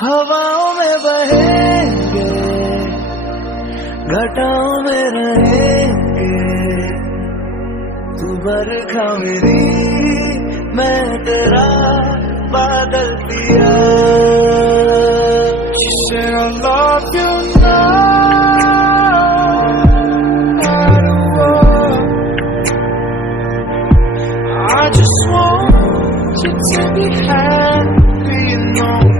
हवाओं में बहेंगे, घटाओं में रहेंगे, तू बरखा मेरी, मैं तेरा बादल पिया. She said I love you now, I don't want. I just want you to be happy, you know.